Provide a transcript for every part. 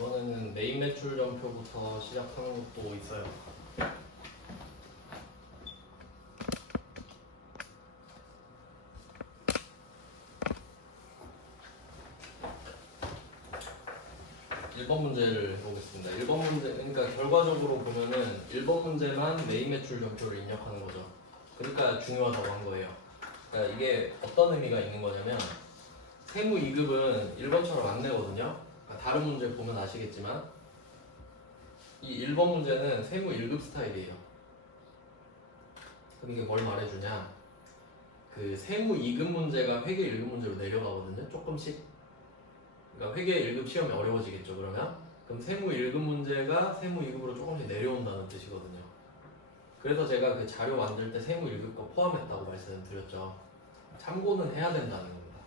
이번에는 메인 매출 전표부터 시작하는 것도 있어요. (1번) 문제를 해보겠습니다. 1번 문제, 그러니까 결과적으로 보면은 1번 문제만 메인 매출 전표를 입력하는 거죠. 그러니까 중요하다고 한 거예요. 그러니까 이게 어떤 의미가 있는 거냐면 세무 2급은 1번처럼 안 내거든요. 그러니까 다른 문제 보면 아시겠지만 이 1번 문제는 세무 1급 스타일이에요. 그럼 이게 뭘 말해주냐? 그 세무 2급 문제가 회계 1급 문제로 내려가거든요. 조금씩. 그러니까 회계 1급 시험이 어려워지겠죠. 그럼 세무 1급 문제가 세무 2급으로 조금씩 내려온다는 뜻이거든요. 그래서 제가 그 자료 만들 때 세무 1급과 포함했다고 말씀드렸죠. 참고는 해야 된다는 겁니다.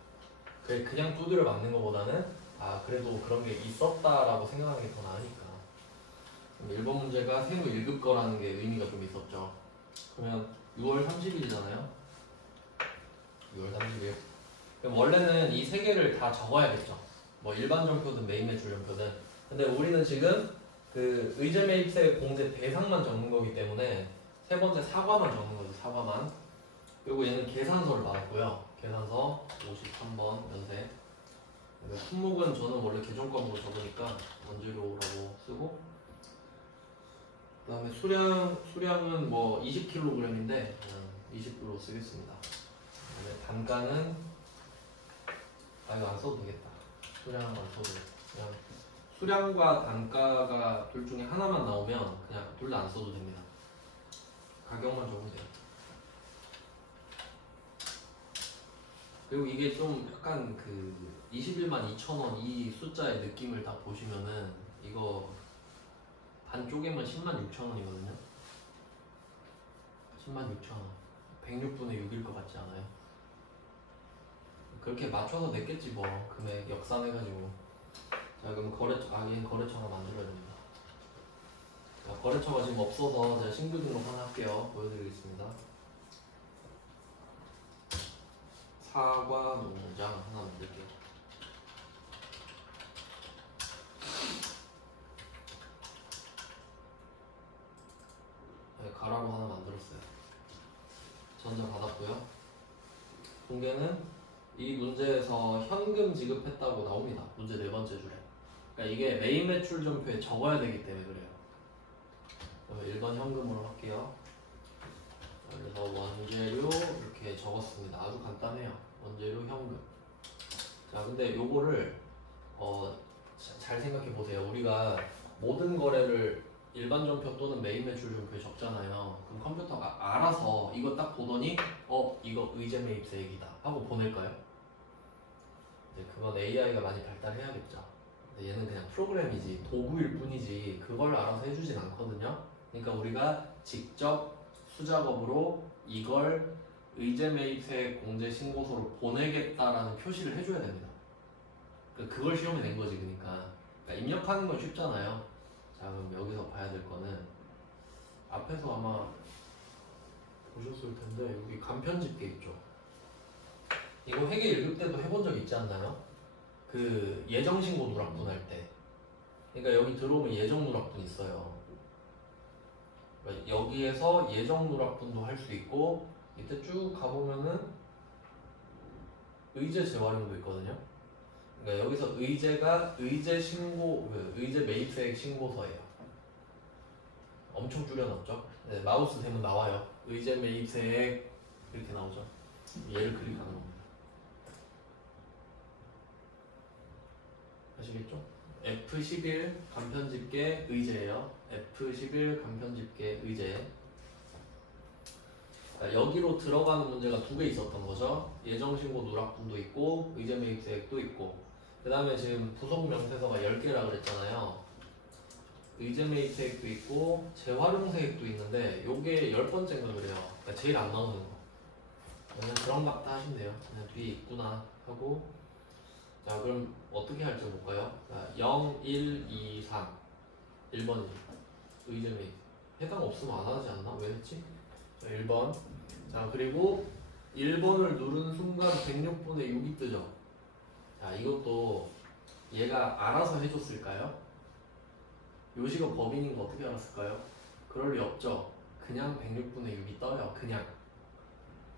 그냥 두드려 맞는 것보다는 그래도 그런 게 있었다라고 생각하는 게 더 나으니까. 1번 문제가 세무 1급 거라는 게 의미가 좀 있었죠. 그러면 6월 30일이잖아요. 6월 30일. 그럼 원래는 이 세 개를 다 적어야겠죠. 뭐 일반 전표든 메인 매출 전표든. 근데 우리는 지금 그 의제 매입세 공제 대상만 적는 거기 때문에 세 번째 사과만 적는 거죠. 사과만. 그리고 얘는 계산서를 받았고요. 계산서 53번 연세. 품목은 저는 원래 계정 과목으로 적으니까 원재료라고 쓰고, 그 다음에 수량은 뭐 20kg인데 20kg 쓰겠습니다. 그다음에 단가는 이거 안 써도 되겠다. 수량 안 써도 그냥 수량과 단가가 둘 중에 하나만 나오면 그냥 둘 다 안 써도 됩니다. 가격만 적으면 돼요. 그리고 이게 좀 약간 그 21만 2천원 이 숫자의 느낌을 딱 보시면은 이거 반 쪼개면 10만 6천원이거든요. 10만 6천원 106분의 6일 것 같지 않아요? 그렇게 맞춰서 냈겠지 뭐. 금액 역산해가지고. 자, 그럼 얘는 거래처가 만들어야 됩니다. 자, 거래처가 지금 없어서 제가 신규 등록 하나 할게요. 보여드리겠습니다. 사과 농장 하나 만들게요. 네, 가라로 하나 만들었어요. 전자 받았고요. 공개는 이 문제에서 현금 지급했다고 나옵니다. 문제 네 번째 줄에. 그러니까 이게 메인 매출 전표에 적어야 되기 때문에 그래요. 그러면 1번 현금으로 할게요. 그래서 원재료 이렇게 적었습니다. 아주 간단해요. 원재료 현금. 자, 근데 요거를 잘 생각해 보세요. 우리가 모든 거래를 일반 전표 또는 메인 매출 전표에 적잖아요. 그럼 컴퓨터가 알아서 이거 딱 보더니 이거 의제 매입세액이다 하고 보낼까요? 이제 그건 AI가 많이 발달해야겠죠. 근데 얘는 그냥 프로그램이지 도구일 뿐이지 그걸 알아서 해주진 않거든요. 그러니까 우리가 직접 수작업으로 이걸 의제 매입세액 공제 신고서로 보내겠다라는 표시를 해줘야 됩니다. 그걸 시험에 낸 거지. 그러니까 입력하는 건 쉽잖아요. 자, 그럼 여기서 봐야 될 거는 앞에서 아마 보셨을 텐데 여기 간편집계 있죠. 이거 회계 1급 때도 해본 적 있지 않나요? 그 예정신고 누락분 할 때. 그러니까 여기 들어오면 예정 누락분 있어요. 여기에서 예정 누락분도 할 수 있고 밑에 쭉 가보면은 의제 재활용도 있거든요. 그러니까 여기서 의제가 의제 매입세액 신고서예요. 엄청 줄여놨죠? 네, 마우스 대면 나와요. 의제 매입세액 이렇게 나오죠. 얘를 클릭하는 겁니다. 아시겠죠? F11 간편집계 의제예요. F11 간편집계 의제. 여기로 들어가는 문제가 두 개 있었던 거죠. 예정신고 누락분도 있고 의제 매입세액도 있고, 그 다음에 지금 부속 명세서가 10개라 그랬잖아요. 의제 매입세액도 있고 재활용세액도 있는데 요게 10번째인가 그래요. 그러니까 제일 안 나오는 거. 그냥 그런 막 다 하시면 돼요. 그냥 뒤에 있구나 하고. 자, 그럼 어떻게 할지 볼까요? 0, 1, 2, 3 1번이죠. 의제 매입 해당 없으면 안 하지 않나? 왜 했지? 1번. 자, 그리고 1번을 누르는 순간 106분의 6이 뜨죠. 자, 이것도 얘가 알아서 해줬을까요? 요식업 법인인 거 어떻게 알았을까요? 그럴 리 없죠. 그냥 106분의 6이 떠요. 그냥.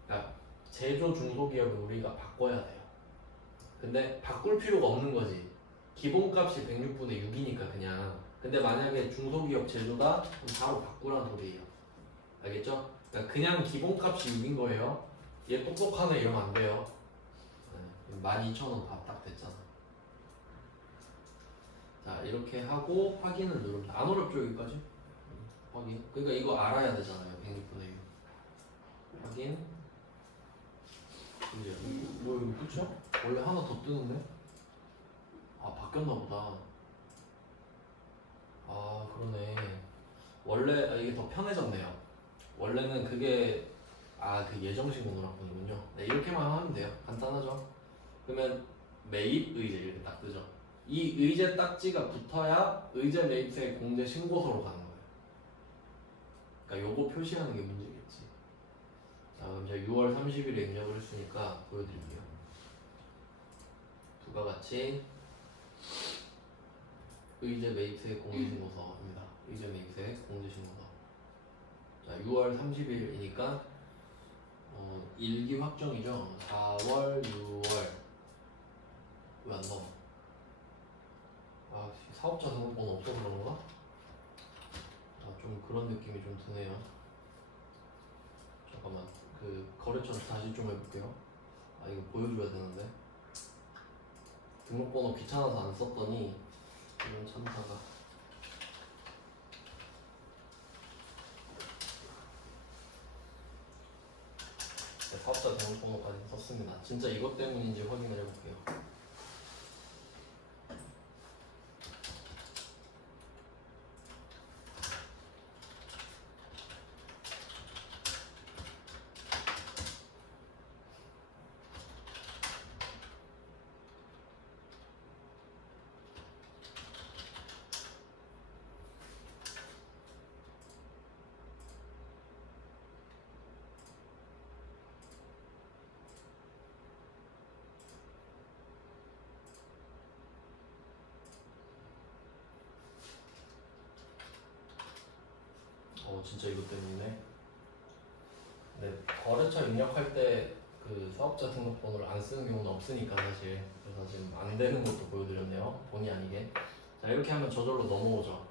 그러니까 제조 중소기업을 우리가 바꿔야 돼요. 근데 바꿀 필요가 없는 거지. 기본값이 106분의 6이니까 그냥. 근데 만약에 중소기업 제조다? 그럼 바로 바꾸라는 소리예요. 알겠죠? 그러니까 그냥 기본값이 6인 거예요. 얘 똑똑하네 이러면 안 돼요. 네, 12,000원 딱 됐잖아. 자, 이렇게 하고 확인을 누르면 안 어렵죠, 여기까지? 확인. 그러니까 이거 알아야 되잖아요. 106분의 6. 확인. 이제 뭐 이거 끝이야? 원래 하나 더 뜨는데? 아, 바뀌었나 보다. 아, 그러네. 원래 이게 더 편해졌네요. 원래는 그게 그 예정신고 누락본이군요. 네, 이렇게만 하면 돼요. 간단하죠. 그러면 매입 의제 이렇게 딱 뜨죠. 이 의제 딱지가 붙어야 의제 매입세 공제 신고서로 가는 거예요. 그러니까 요거 표시하는 게 문제겠지. 자, 그럼 제가 6월 30일에 입력을 했으니까 보여드릴게요. 두가 같이 의제 매입세 공제신고서입니다. 의제 매입세 공제신고서. 자, 6월 30일이니까 일기 확정이죠. 4월, 6월 왜 안 나와? 사업자 등록번호 없어서 그런가? 좀 그런 느낌이 좀 드네요. 잠깐만, 그 거래처 다시 좀 해볼게요. 이거 보여줘야 되는데 등록번호 귀찮아서 안 썼더니 이런 참사가. 네, 사업자 등록번호까지 썼습니다. 진짜 이것 때문인지 확인을 해볼게요. 진짜 이것 때문이네. 네, 거래처 입력할 때 그 사업자 등록번호를 안 쓰는 경우는 없으니까 사실. 그래서 지금 안 되는 것도 보여드렸네요. 본의 아니게. 자, 이렇게 하면 저절로 넘어오죠.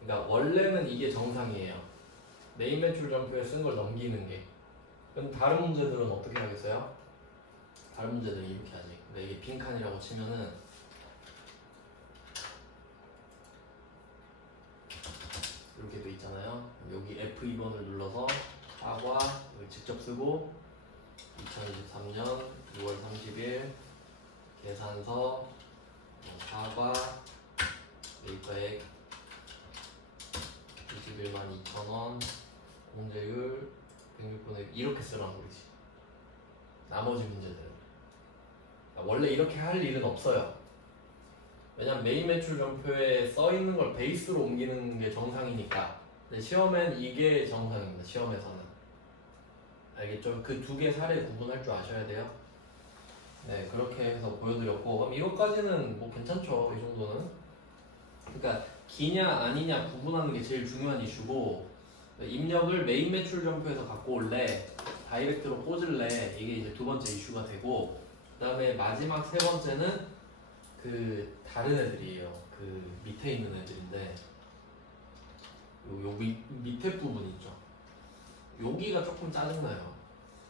그러니까 원래는 이게 정상이에요. 메인 매출 점표에 쓴 걸 넘기는 게. 그럼 다른 문제들은 어떻게 하겠어요? 다른 문제들은 이렇게 하지. 그러니까 이게 빈칸이라고 치면은 이렇게 돼 있잖아요. 여기 F2번을 눌러서 사과 여기 직접 쓰고 2023년 6월 30일 계산서 사과 매입가액 21만 2천원 공제율 106분의 이렇게 쓰라는 거지. 나머지 문제들은 원래 이렇게 할 일은 없어요. 왜냐면 메인 매출 점표에 써 있는 걸 베이스로 옮기는 게 정상이니까. 근데 시험엔 이게 정상입니다. 시험에서는. 알겠죠? 그 두 개 사례 구분할 줄 아셔야 돼요. 네, 그렇게 해서 보여드렸고, 그럼 이것까지는 뭐 괜찮죠? 이 정도는. 그러니까 기냐 아니냐 구분하는 게 제일 중요한 이슈고, 입력을 메인 매출 점표에서 갖고 올래, 다이렉트로 꽂을래, 이게 이제 두 번째 이슈가 되고, 그 다음에 마지막 세 번째는 그 다른 애들이에요. 그 밑에 있는 애들인데, 요 밑에 부분 있죠. 여기가 조금 짜증나요.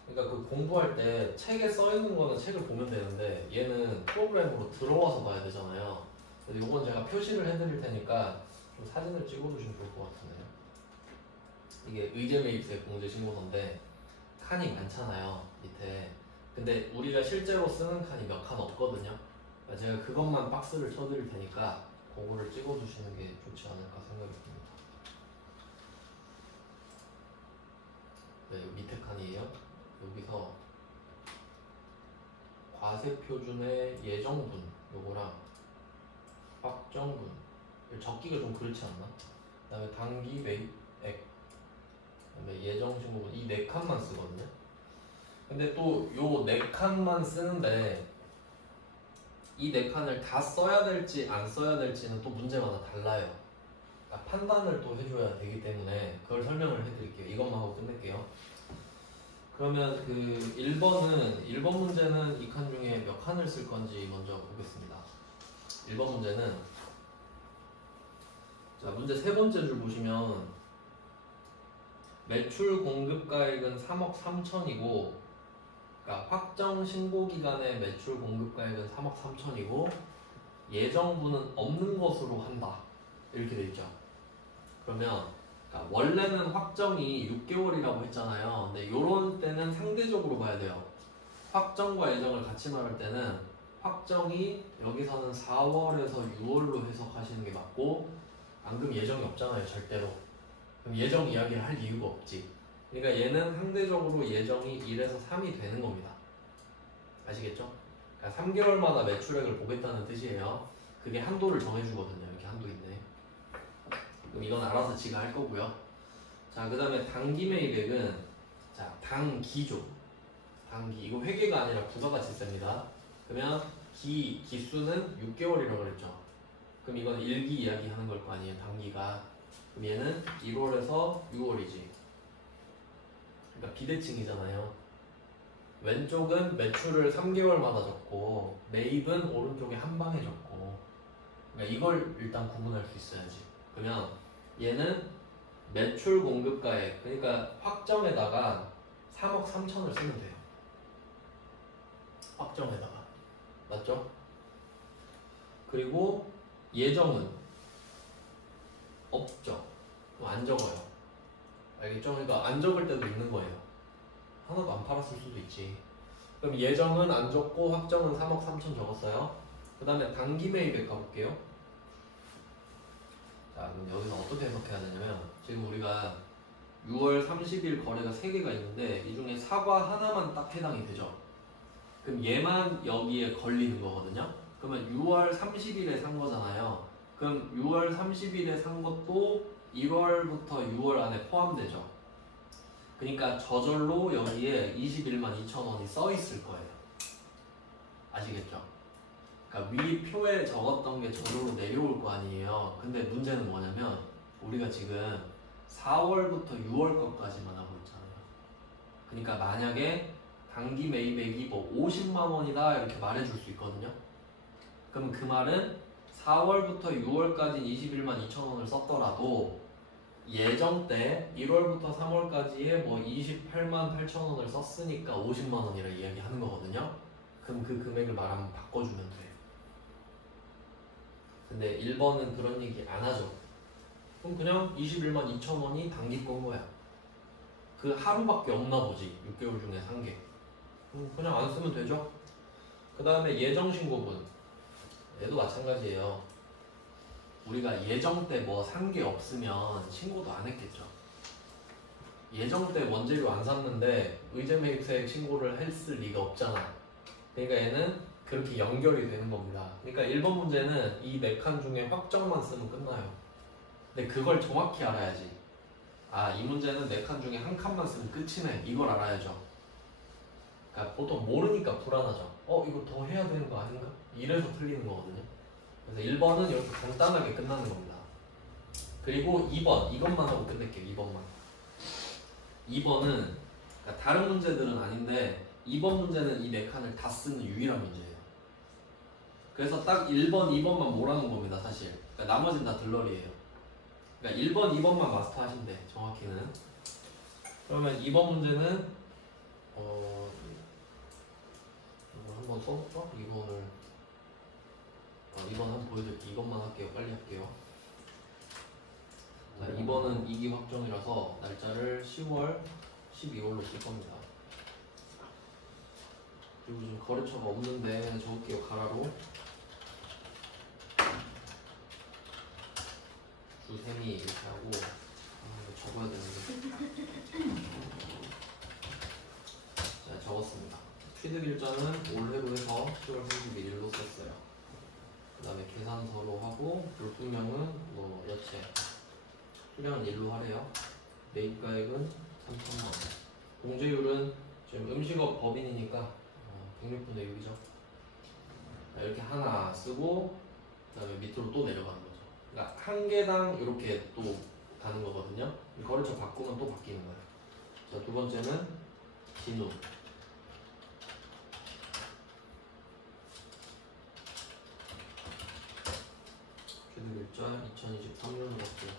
그러니까 그 공부할 때 책에 써 있는 거는 책을 보면 되는데 얘는 프로그램으로 들어와서 봐야 되잖아요. 그래서 이건 제가 표시를 해드릴 테니까 좀 사진을 찍어두시면 좋을 것 같은데요. 이게 의제 매입세 공제 신고서인데 칸이 많잖아요 밑에. 근데 우리가 실제로 쓰는 칸이 몇 칸 없거든요. 그러니까 제가 그것만 박스를 쳐드릴 테니까 그거를 찍어두시는 게 좋지 않을까 생각이 듭니다. 네, 밑에 칸이에요. 여기서 과세표준의 예정분 요거랑 확정분 적기가 좀 그렇지 않나? 그 다음에 당기 매입액 그 다음에 예정신고분 이 네 칸만 쓰거든요. 근데 또 요 네 칸만 쓰는데 이 네 칸을 다 써야 될지 안 써야 될지는 또 문제마다 달라요. 판단을 또 해줘야 되기 때문에 그걸 설명을 해드릴게요. 이것만 하고 끝낼게요. 그러면 그 1번 문제는 이 칸 중에 몇 칸을 쓸 건지 먼저 보겠습니다. 1번 문제는 자 문제 세 번째 줄 보시면 매출 공급가액은 3억 3천이고 그러니까 확정 신고 기간의 매출 공급가액은 3억 3천이고 예정분은 없는 것으로 한다 이렇게 돼 있죠. 그러면 그러니까 원래는 확정이 6개월이라고 했잖아요. 근데 요런 때는 상대적으로 봐야 돼요. 확정과 예정을 같이 말할 때는 확정이 여기서는 4월에서 6월로 해석하시는 게 맞고 안 그럼 예정이 없잖아요. 절대로. 그럼 예정 이야기를 할 이유가 없지. 그러니까 얘는 상대적으로 예정이 1에서 3이 되는 겁니다. 아시겠죠? 그러니까 3개월마다 매출액을 보겠다는 뜻이에요. 그게 한도를 정해주거든요. 이렇게 한도 있네. 그럼 이건 알아서 지가 할 거고요. 자, 그 다음에 단기 매입액은 자 단기죠. 단기 이거 회계가 아니라 부가가치 셉니다. 그러면 기수는 6개월이라고 그랬죠. 그럼 이건 일기 이야기 하는 걸 거 아니에요. 단기가. 그럼 얘는 1월에서 6월이지. 그러니까 비대칭이잖아요. 왼쪽은 매출을 3개월마다 적고 매입은 오른쪽에 한 방에 적고 그러니까 이걸 일단 구분할 수 있어야지. 그러면 얘는 매출 공급가액 그러니까 확정에다가 3억 3천을 쓰면 돼요. 확정에다가 맞죠? 그리고 예정은 없죠. 그럼 안 적어요. 알겠죠? 그러니까 안 적을 때도 있는 거예요. 하나도 안 팔았을 수도 있지. 그럼 예정은 안 적고 확정은 3억 3천 적었어요. 그 다음에 단기 매입액 가볼게요. 자, 그럼 여기서 어떻게 해석해야 되냐면 지금 우리가 6월 30일 거래가 3개가 있는데 이 중에 사과 하나만 딱 해당이 되죠. 그럼 얘만 여기에 걸리는 거거든요. 그러면 6월 30일에 산 거잖아요. 그럼 6월 30일에 산 것도 1월부터 6월 안에 포함되죠. 그러니까 저절로 여기에 21만 2천 원이 써 있을 거예요. 아시겠죠? 그러니까 위 표에 적었던 게 저절로 내려올 거 아니에요. 근데 문제는 뭐냐면 우리가 지금 4월부터 6월 것까지만 하고 있잖아요. 그러니까 만약에 단기 매입액이 뭐 50만 원이다 이렇게 말해줄 수 있거든요. 그럼 그 말은 4월부터 6월까지 21만 2천 원을 썼더라도 예정 때 1월부터 3월까지에 뭐 28만 8천 원을 썼으니까 50만 원이라 이야기하는 거거든요. 그럼 그 금액을 말하면 바꿔주면 돼. 근데 1번은 그런 얘기 안 하죠. 그럼 그냥 21만 2천 원이 단기 건 거야. 그 하루밖에 없나 보지. 6개월 중에 산 게. 그냥 안 쓰면 되죠. 그 다음에 예정신고분. 얘도 마찬가지예요. 우리가 예정 때 뭐 산 게 없으면 신고도 안 했겠죠. 예정 때 원재료 안 샀는데 의제매입세액 신고를 했을 리가 없잖아. 그러니까 얘는 그렇게 연결이 되는 겁니다. 그러니까 1번 문제는 이 4칸 중에 확정만 쓰면 끝나요. 근데 그걸 정확히 알아야지. 아, 이 문제는 4칸 중에 한 칸만 쓰면 끝이네. 이걸 알아야죠. 그러니까 보통 모르니까 불안하죠. 이거 더 해야 되는 거 아닌가? 이래서 틀리는 거거든요. 그래서 1번은 이렇게 간단하게 끝나는 겁니다. 그리고 2번, 이것만 하고 끝낼게요. 2번만. 2번은 그러니까 다른 문제들은 아닌데 2번 문제는 이 4칸을 다 쓰는 유일한 문제예요. 그래서 딱 1번, 2번만 몰아놓은 겁니다. 사실. 그러니까 나머지는 다 들러리예요. 그러니까 1번, 2번만 마스터하시면 돼. 정확히는. 그러면 2번 문제는 이거 한번 써볼까? 2번을 2번 한번 보여드릴게요. 이것만 할게요. 빨리 할게요. 자, 2번은 2기 확정이라서 날짜를 10월, 12월로 쓸 겁니다. 그리고 지금 거래처가 없는데 적을게요. 가라로. 주생이 이렇게 하고 이거 적어야 되는데. 자, 적었습니다. 취득 일자는 올해로 해서 10월 31일로 썼어요. 그 다음에 계산서로 하고 불분명은 뭐 여체 수량은 1로 하래요. 매입가액은 3천만원. 공제율은 지금 음식업 법인이니까 106분의 6이죠. 이렇게 하나 쓰고 그 다음에 밑으로 또 내려가는 거죠. 그러니까 한 개당 이렇게 또 가는 거거든요. 거리차 바꾸면 또 바뀌는 거예요. 자, 두 번째는 진우. 최대글자 2023년으로 할게요.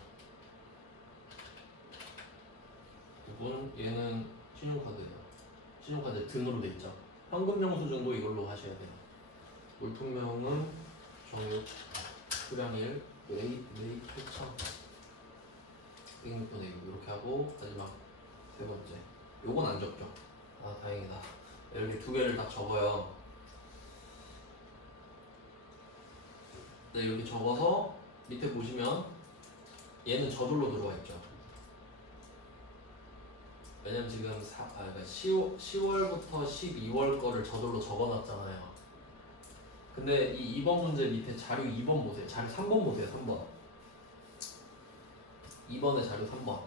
이분 얘는 신용카드예요. 신용카드 등으로 돼 있죠. 현금 영수증도 이걸로 하셔야 돼요. 물품명은 정육 수량 1 A 8,000 106분의 6 이렇게 하고 마지막 세 번째 요건 안 적죠. 아 다행이다. 이렇게 두 개를 딱 적어요. 네, 이렇게 적어서 밑에 보시면 얘는 저절로 들어와 있죠. 왜냐면 지금 그러니까 10월부터 12월 거를 저절로 적어놨잖아요. 근데 이 2번 문제 밑에 자료 2번 보세요. 자료 3번 보세요. 3번. 2번의 자료 3번.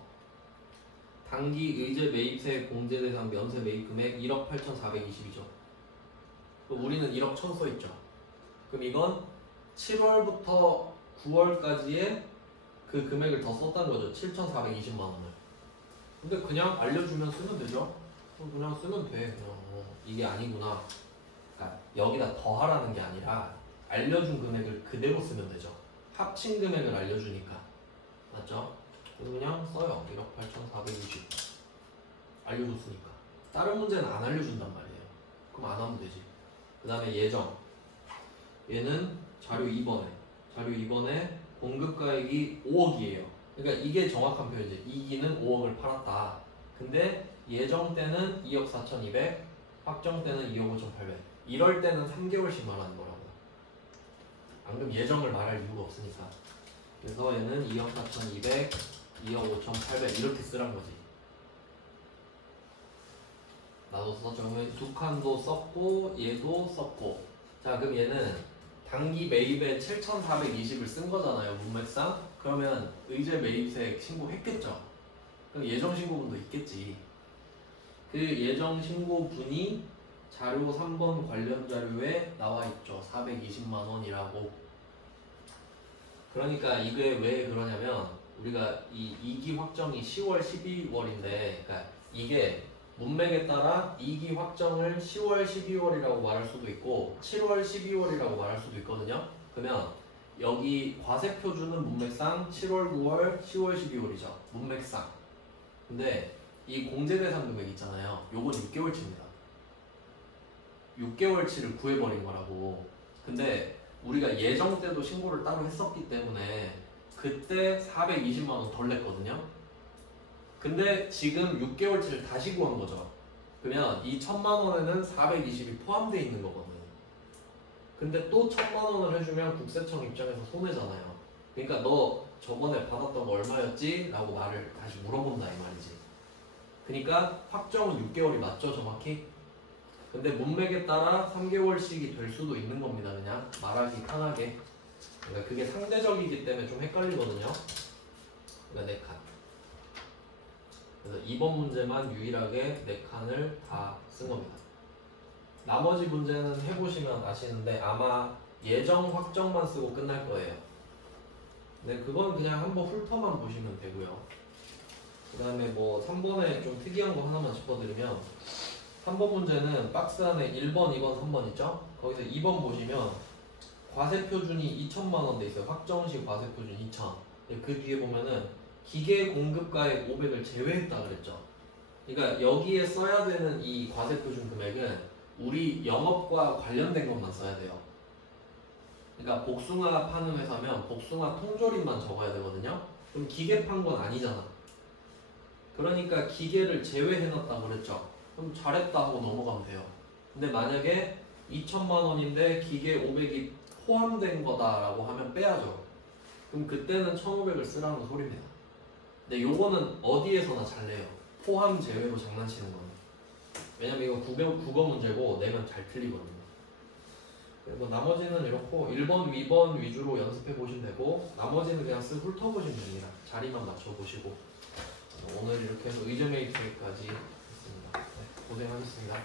단기 의제 매입세 공제 대상 면세 매입 금액 1억 8,420이죠. 우리는 1억 1,000 써있죠. 그럼 이건 7월부터 9월까지의 그 금액을 더 썼다는 거죠. 7,420만 원을. 근데 그냥 알려주면 쓰면 되죠. 그냥 쓰면 돼. 그냥 이게 아니구나. 그러니까 여기다 더하라는 게 아니라 알려준 금액을 그대로 쓰면 되죠. 합친 금액을 알려주니까. 맞죠? 그래서 그냥 써요. 1억 8,420 알려줬으니까. 다른 문제는 안 알려준단 말이에요. 그럼 안 하면 되지. 그 다음에 예정. 얘는 자료 2번에 공급가액이 5억이에요. 그러니까 이게 정확한 표현이지. 이기는 5억을 팔았다. 근데 예정 때는 2억 4,200, 확정 때는 2억 5,800. 이럴 때는 3개월씩 말하는 거라고. 안 그럼 예정을 말할 이유가 없으니까. 그래서 얘는 2억 4,200, 2억 5,800 이렇게 쓰란 거지. 나도 썼죠. 그러면 두 칸도 썼고 얘도 썼고. 자 그럼 얘는 단기 매입에 7,420을 쓴 거잖아요. 문맥상. 그러면 의제 매입세 신고했겠죠. 그럼 예정 신고분도 있겠지. 그 예정 신고분이 자료 3번 관련 자료에 나와 있죠. 420만 원이라고. 그러니까 이게 왜 그러냐면 우리가 이 2기 확정이 10월, 12월인데 그러니까 이게 문맥에 따라 2기 확정을 10월, 12월이라고 말할 수도 있고 7월, 12월이라고 말할 수도 있거든요. 그러면 여기 과세표준은 문맥상 7월, 9월, 10월, 12월이죠. 문맥상. 근데 이 공제대상 금액 있잖아요. 요건 6개월치입니다. 6개월치를 구해버린 거라고. 근데 우리가 예정 때도 신고를 따로 했었기 때문에 그때 420만 원 덜 냈거든요. 근데 지금 6개월치를 다시 구한 거죠. 그러면 이 1,000만 원에는 420이 포함되어 있는 거거든. 근데 또 1,000만 원을 해주면 국세청 입장에서 손해잖아요. 그러니까 너 저번에 받았던 거 얼마였지? 라고 말을 다시 물어본다 이 말이지. 그러니까 확정은 6개월이 맞죠 정확히? 근데 문맥에 따라 3개월씩이 될 수도 있는 겁니다. 그냥 말하기 편하게. 그러니까 그게 상대적이기 때문에 좀 헷갈리거든요. 그러니까 4칸. 그래서 2번 문제만 유일하게 4칸을 다 쓴 겁니다. 나머지 문제는 해보시면 아시는데 아마 예정 확정만 쓰고 끝날 거예요. 근데 그건 그냥 한번 훑어만 보시면 되고요. 그 다음에 뭐 3번에 좀 특이한 거 하나만 짚어드리면 3번 문제는 박스 안에 1번, 2번, 3번 있죠? 거기서 2번 보시면 과세표준이 2,000만 원 돼 있어요. 확정시 과세표준 2,000. 그 뒤에 보면은 기계 공급가액 500을 제외했다 그랬죠. 그러니까 여기에 써야 되는 이 과세표준 금액은 우리 영업과 관련된 것만 써야 돼요. 그러니까 복숭아 파는 회사면 복숭아 통조림만 적어야 되거든요. 그럼 기계 판 건 아니잖아. 그러니까 기계를 제외해놨다고 그랬죠. 그럼 잘했다 하고 넘어가면 돼요. 근데 만약에 2,000만 원인데 기계 500이 포함된 거다라고 하면 빼야죠. 그럼 그때는 1,500을 쓰라는 소리입니다. 근데 요거는 어디에서나 잘 내요. 포함 제외로 장난치는 거는. 왜냐면 이거 국어 문제고 내면 잘 틀리거든요. 그래서 나머지는 이렇고 1번, 2번 위주로 연습해 보시면 되고 나머지는 그냥 쓱 훑어보시면 됩니다. 자리만 맞춰보시고. 오늘 이렇게 해서 의제 매입까지 했습니다. 네, 고생하셨습니다.